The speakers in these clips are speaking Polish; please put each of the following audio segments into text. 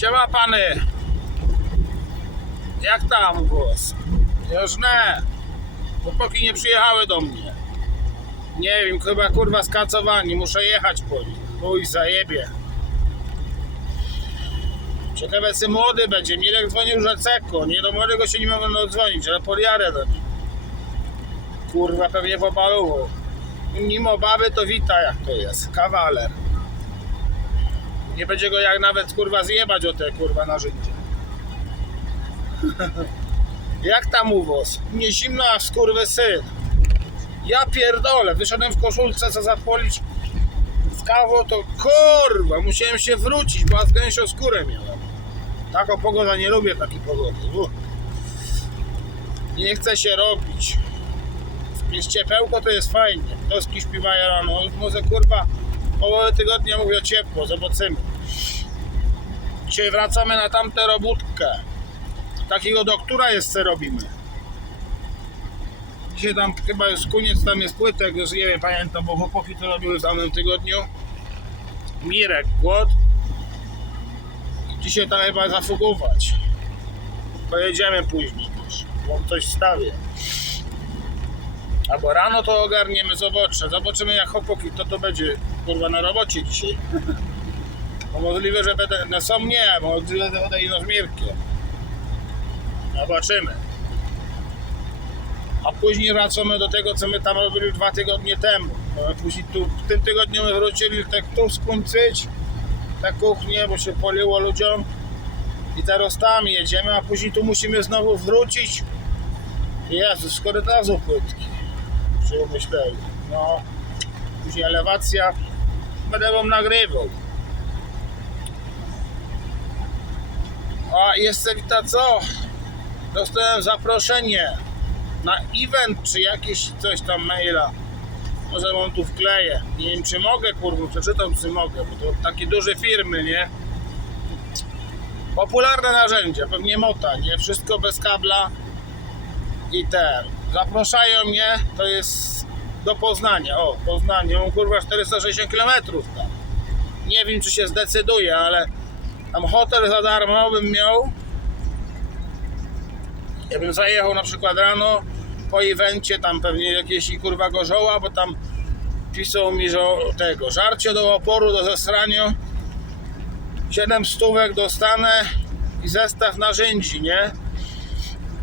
Siema pany. Jak tam głos? Już nie. Chłopaki nie przyjechały do mnie. Nie wiem, chyba kurwa skacowani. Muszę jechać po nich. Chuj zajebie. Ciekawe, czy młody będzie. Mirek dzwonił, że ceko. Nie do młodego się nie mogą dodzwonić, ale podjadę do nich. Kurwa, pewnie w obaluchu. Mimo baby to wita jak to jest. Kawaler. Nie będzie go jak nawet kurwa zjebać o te kurwa narzędzie. jak tam uwoz? Nie zimno, a skurwy syn. Ja pierdolę, wyszedłem w koszulce, co zapolić w kawo, to kurwa, musiałem się wrócić, bo z gęsią skórę miałem. Taką pogoda, nie lubię takiej pogody. Nie chce się robić. Jest ciepełko, to jest fajnie. Doski śpiewają rano. Może kurwa połowę tygodnia mówię ciepło, zobaczymy. Dzisiaj wracamy na tamtę robótkę. Takiego doktora jest, co robimy. Dzisiaj tam chyba jest koniec, tam jest płytek, już nie wiem, pamiętam, bo chłopaki to robiły w danym tygodniu. Mirek, głod. Dzisiaj tam chyba zafugować. Pojedziemy później też, bo coś wstawię. Albo rano to ogarniemy, zobaczę. Zobaczymy jak chłopaki, to to będzie kurwa na robocie dzisiaj. Bo możliwe, że będę, no są nie, bo ino z Mirkiem. Zobaczymy. A później wracamy do tego, co my tam robili dwa tygodnie temu. Później tu, w tym tygodniu my wrócili tak tu skończyć, tę kuchnię, bo się poliło ludziom. I teraz tam jedziemy, a później tu musimy znowu wrócić. Jezus, korytarzu płytki się myśleli. No, później elewacja. Będę wam nagrywał. A jeszcze ta co? Dostałem zaproszenie na event czy jakieś coś tam maila. Może wam tu wkleję. Nie wiem czy mogę, kurwa, przeczytam czy mogę, bo to takie duże firmy, nie? Popularne narzędzie, pewnie mota, nie? Wszystko bez kabla i ten. Zapraszają mnie, to jest do Poznania. O, Poznanie, mam kurwa 460 km tam. Nie wiem, czy się zdecyduje, ale tam hotel za darmo bym miał. Ja bym zajechał na przykład rano po evencie, tam pewnie jakieś i kurwa gorzoła, bo tam pisał mi, że tego żarcie do oporu, do zesrania. 7 stówek dostanę i zestaw narzędzi, nie?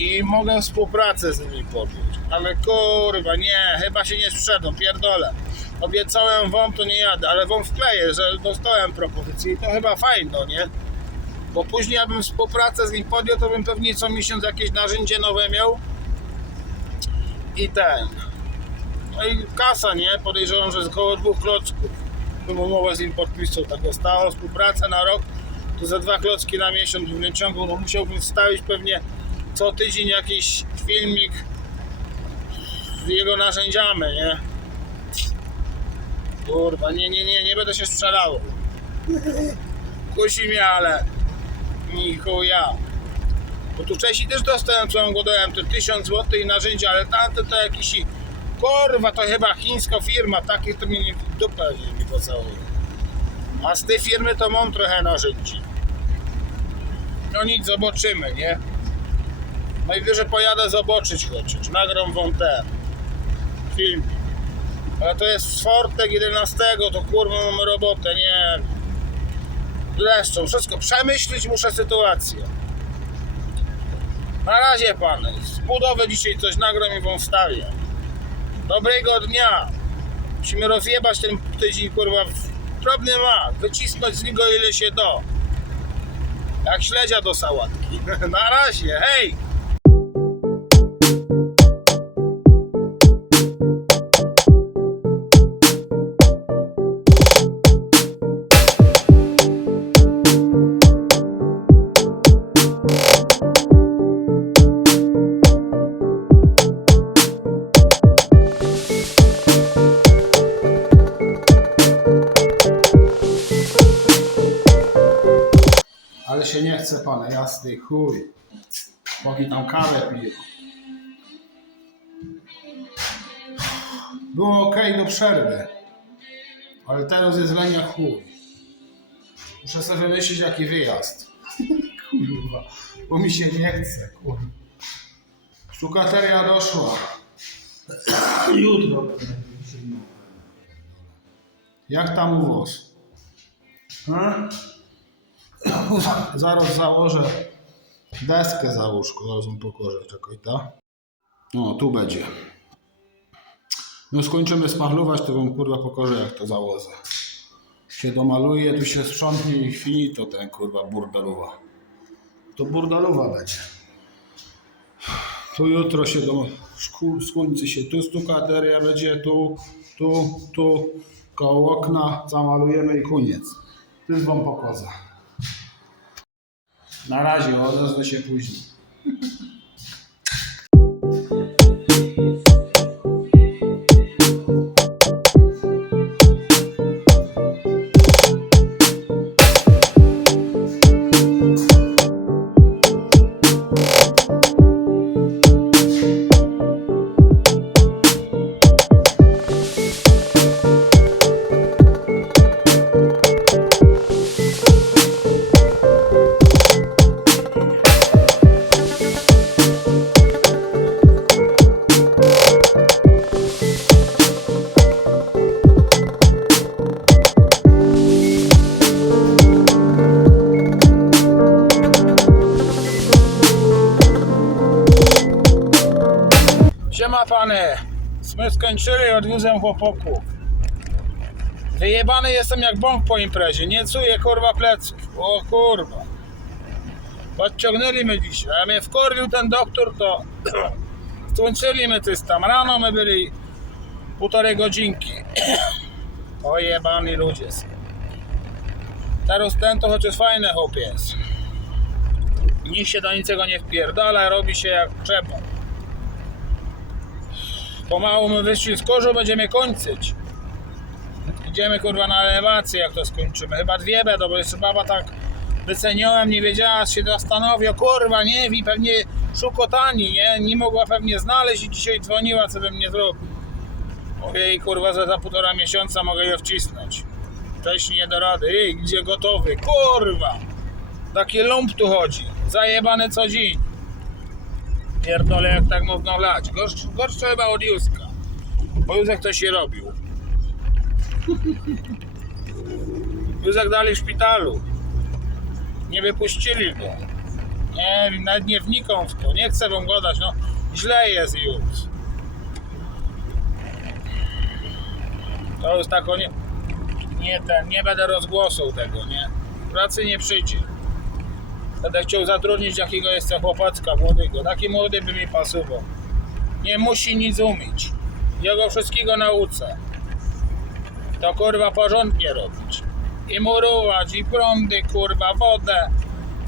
I mogę współpracę z nimi podjąć. Ale kurwa, nie, chyba się nie sprzedam, pierdolę. Obiecałem wam, to nie jadę, ale wam wkleję, że dostałem propozycję i to chyba fajno, nie? Bo później, jakbym współpracę z nimi podjął, to bym pewnie co miesiąc jakieś narzędzie nowe miał. I ten. No i kasa, nie? Podejrzewam, że z około dwóch klocków. Bym umowę z nim podpisał, tak stała współpraca na rok, to za dwa klocki na miesiąc bym wyciągnął, no musiałbym wstawić pewnie co tydzień jakiś filmik z jego narzędziami, nie? Kurwa, nie, nie, nie, nie będę się sprzedał. Kusi mnie, ale nichu ja. Bo tu wcześniej też dostałem, co wam go dałem, to 1000 zł i narzędzia, ale tamte to jakiś kurwa, to chyba chińska firma, takie to mnie nie dupę nie pocałuje. A z tej firmy to mam trochę narzędzi. No nic, zobaczymy, nie? Najwyżej pojadę zobaczyć chociaż. Nagram wam ten film. Ale to jest czwartek 11, to kurwa mamy robotę, nie. Zresztą wszystko przemyśleć muszę sytuację. Na razie pan. Z budowy dzisiaj coś nagram i wam wstawię. Dobrego dnia. Musimy rozjebać ten tydzień kurwa drobny mak. Wycisnąć z niego ile się do. Jak śledzia do sałatki. Na razie, hej! Się nie chce pana, jasny chuj. Bogi tam kawę piją. Było ok do przerwy. Ale teraz jest lenia chuj. Muszę sobie wymyślić jaki wyjazd. kurwa, bo mi się nie chce, kurwa. Szukateria doszła. Jutro będę Jak tam uwoz? Hmm? Zaraz założę deskę za łóżko, zaraz mu pokorze, czekaj, ta. No, tu będzie. No skończymy spachlować, to wam kurwa pokorzę jak to założę. Się domaluje, tu się sprzątnie i finito ten kurwa burdaluwa. To burdaluwa będzie. Tu jutro się do skończy się tu stukateria będzie, tu, tu, tu, koło okna, zamalujemy i koniec. To jest wam pokoza. Na razie, odezwę się później. My skończyli, odwiózłem chłopoków. Wyjebany jestem jak bąk po imprezie, nie czuję kurwa pleców, o kurwa. Podciągnęli my dzisiaj, a mnie wkorlił ten doktor, to skończyli my coś tam. Rano my byli półtorej godzinki. Ojebani ludzie są. Teraz ten to chociaż fajny chłopiec. Nikt się do niczego nie wpierdala, robi się jak trzeba. Pomału my wyszli z korzu, będziemy kończyć. Idziemy kurwa na elewację, jak to skończymy. Chyba dwie będą, bo jeszcze baba tak wyceniłem, nie wiedziała, się zastanowi, kurwa, nie wie, pewnie szukotani, nie? Nie mogła pewnie znaleźć i dzisiaj dzwoniła, co bym nie zrobił. Mówię kurwa, za, za półtora miesiąca mogę je wcisnąć. Wcześniej nie do rady. Ej, gdzie gotowy? Kurwa! Taki lump tu chodzi. Zajebany co dzień. Pierdolę jak tak można lać. Gorsz, gorsze chyba od Józka. Bo Józek to się robił. Józek dali w szpitalu. Nie wypuścili go. Nie wiem, nawet nie wnikam w to. Nie chcę wam gadać, no. Źle jest już. To już tak o nie... Nie ten, nie będę rozgłosał tego, nie. Pracy nie przyjdzie. Będę chciał zatrudnić jakiego jeszcze chłopacka młodego. Taki młody by mi pasował. Nie musi nic umieć. Jego wszystkiego nauczę. To kurwa porządnie robić. I murować, i prądy, kurwa, wodę.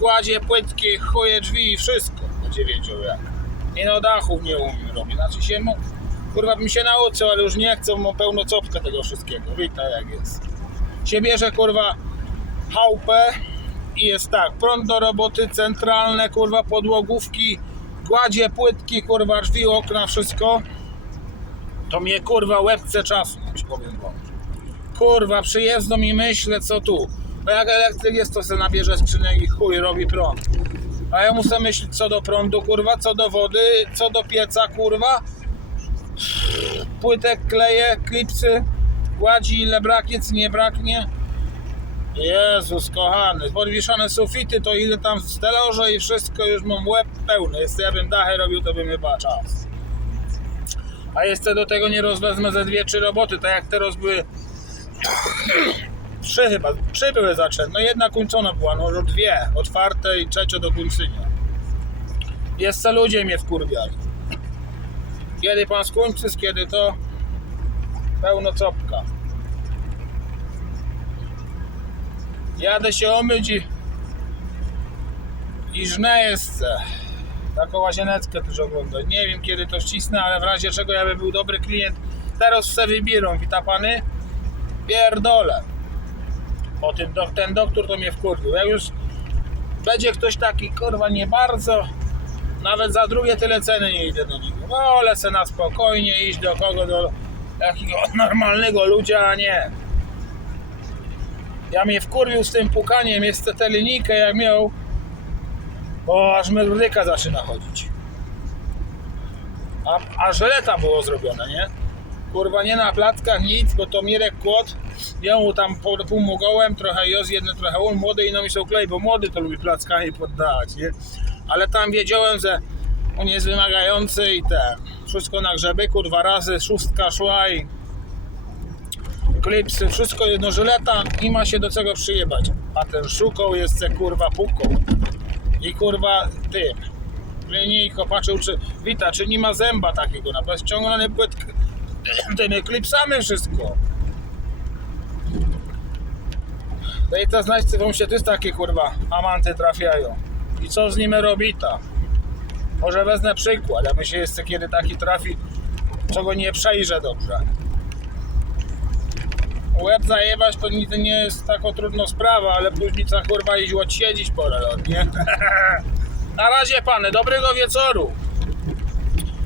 Kładzie płytki, chuje drzwi i wszystko. Będzie wiedział jak. I no dachów nie umiem robić. Znaczy się. Kurwa bym się nauczył, ale już nie chcę mu pełno copkę tego wszystkiego. Witaj jak jest. Się bierze kurwa chałupę i jest tak, prąd do roboty, centralne, kurwa, podłogówki, gładzie, płytki, kurwa, drzwi, okna, wszystko. To mnie, kurwa, łebce czasnąć, powiem wam. Kurwa, przyjeżdżą i myślę, co tu. Bo jak elektryk jest, to se nabierze skrzynek i chuj, robi prąd. A ja muszę myśleć co do prądu, kurwa, co do wody, co do pieca, kurwa. Płytek kleje, klipsy, gładzi, ile braknie, czy nie braknie. Jezus kochany, podwieszane sufity, to ile tam w stelorze i wszystko, już mam łeb pełny. Jest, ja bym dachy robił, to bym chyba czas. A jeszcze do tego nie rozwezmę ze dwie, trzy roboty, tak jak teraz były trzy chyba, trzy były zaczęte. No jedna kończona była, no dwie, otwarte i trzecia do kończenia. Jeszcze ludzie mnie wkurwiali. Kiedy pan skończy, kiedy to pełno copka. Jadę się omyć i, i żnę jeszcze. Taką łazieneckę też oglądać. Nie wiem kiedy to ścisnę, ale w razie czego ja bym był dobry klient. Teraz se wybierą, wita pany? Pierdolę. O tym, do, ten doktor to mnie wkurwił. Jak już będzie ktoś taki, kurwa, nie bardzo, nawet za drugie tyle ceny nie idę do niego. No, lecę na spokojnie, iść do kogo, do takiego normalnego ludzia, a nie. Ja mnie wkurwił z tym pukaniem, jeszcze tę linijkę jak miał, O, aż merdeka zaczyna chodzić. A, a żeleta było zrobione, nie? Kurwa, nie na plackach nic, bo to Mirek Kłod, ja mu tam pomogłem, trochę Jos, jedno trochę on, młody i no mi są klej, bo młody to lubi plackami poddawać, nie? Ale tam wiedziałem, że on jest wymagający i ten, wszystko na grzeby, kurwa, razy szóstka szła i klipsy, wszystko jedno żyleta i ma się do czego przyjebać. A ten szuką jest se kurwa puką. I kurwa tym. Linijko patrzył, czy wita, czy nie ma zęba takiego, na bez ściągany płyt tymi klipsami wszystko. No i to znajdźcy wam się też takie kurwa amanty trafiają. I co z nimi robi ta? Może wezmę przykład, a my się jeszcze kiedy taki trafi, co go nie przejrzę dobrze. Łeb zajebać to nigdy nie jest taka trudna sprawa, ale później trzeba kurwa iść odsiedzić porę lot, nie? Na razie pany, dobrego wieczoru.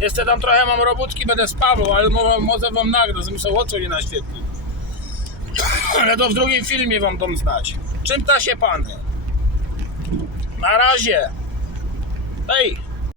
Jeszcze tam trochę mam robótki, będę spawał, ale mo- może wam nagrać, muszę oczu nie naświetlić. Ale to w drugim filmie wam dam znać. Czym ta się pany? Na razie. Hej!